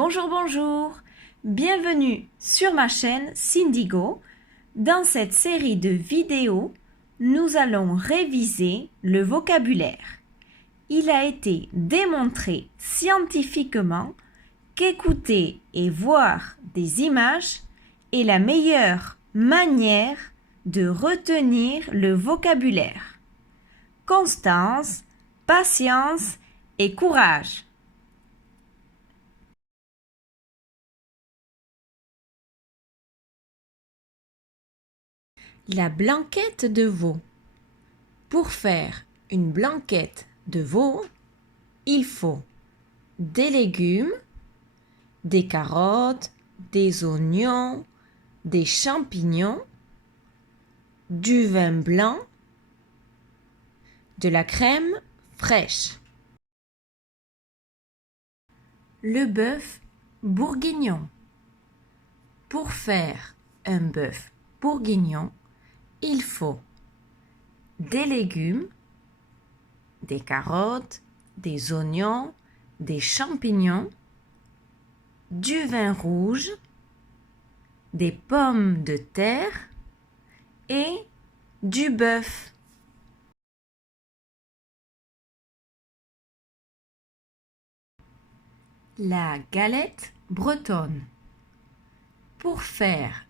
Bonjour, bonjour. Bienvenue sur ma chaîne Cindygo. Dans cette série de vidéos, nous allons réviser le vocabulaire. Il a été démontré scientifiquement qu'écouter et voir des images est la meilleure manière de retenir le vocabulaire. Constance, patience et courage. La blanquette de veau. Pour faire une blanquette de veau, il faut des légumes, des carottes, des oignons, des champignons, du vin blanc, de la crème fraîche. Le bœuf bourguignon. Pour faire un bœuf bourguignon, il faut des légumes, des carottes, des oignons, des champignons, du vin rouge, des pommes de terre et du bœuf. La galette bretonne. Pour faire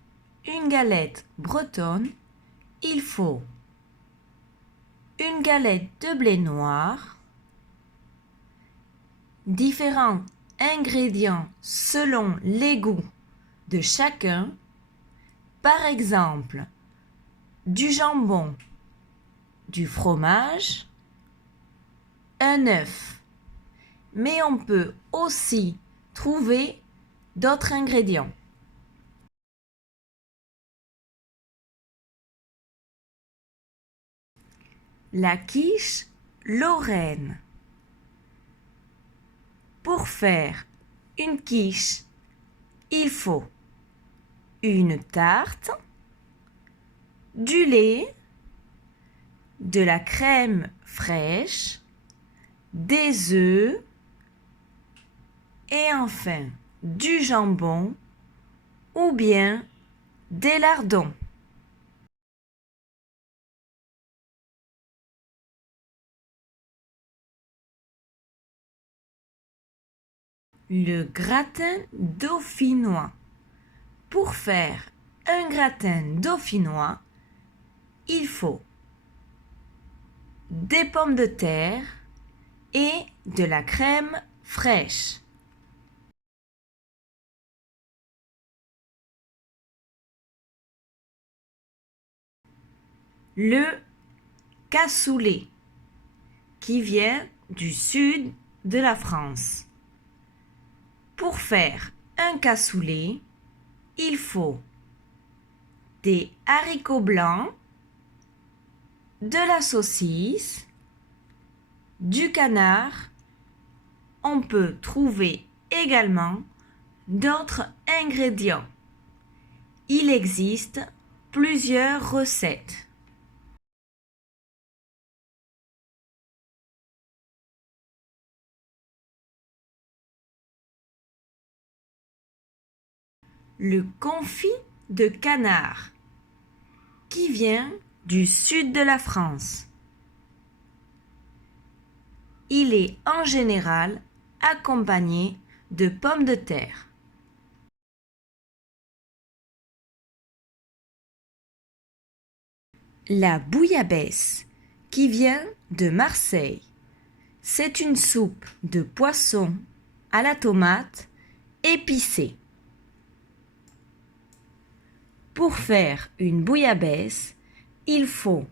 une galette bretonne, il faut une galette de blé noir, différents ingrédients selon les goûts de chacun, par exemple du jambon, du fromage, un œuf, mais on peut aussi trouver d'autres ingrédients. La quiche lorraine. Pour faire une quiche, il faut une tarte, du lait, de la crème fraîche, des œufs et enfin du jambon ou bien des lardons. Le gratin dauphinois. Pour faire un gratin dauphinois, il faut des pommes de terre et de la crème fraîche. Le cassoulet, qui vient du sud de la France. Pour faire un cassoulet, il faut des haricots blancs, de la saucisse, du canard. On peut trouver également d'autres ingrédients. Il existe plusieurs recettes. Le confit de canard, qui vient du sud de la France. Il est en général accompagné de pommes de terre. La bouillabaisse, qui vient de Marseille. C'est une soupe de poisson à la tomate épicée. Pour faire une bouillabaisse, il faut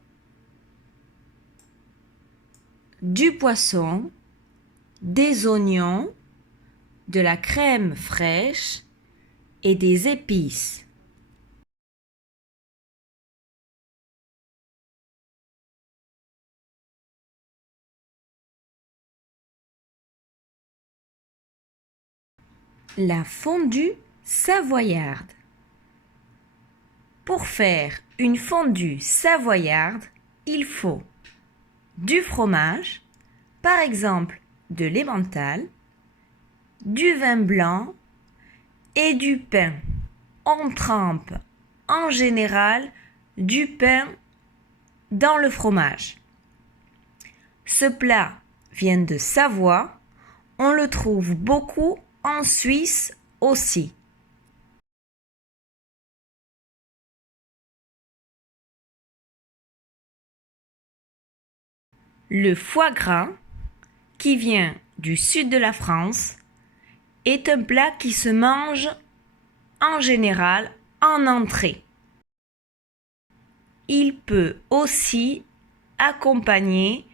du poisson, des oignons, de la crème fraîche et des épices. La fondue savoyarde. Pour faire une fondue savoyarde, il faut du fromage, par exemple de l'emmental, du vin blanc et du pain. On trempe en général du pain dans le fromage. Ce plat vient de Savoie. On le trouve beaucoup en Suisse aussi. Le foie gras, qui vient du sud de la France, est un plat qui se mange en général en entrée. Il peut aussi accompagner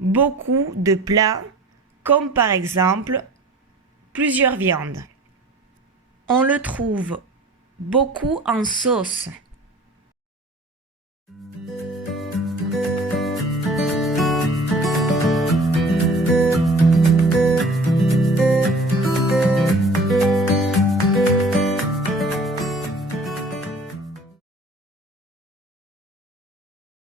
beaucoup de plats, comme par exemple plusieurs viandes. On le trouve beaucoup en sauce.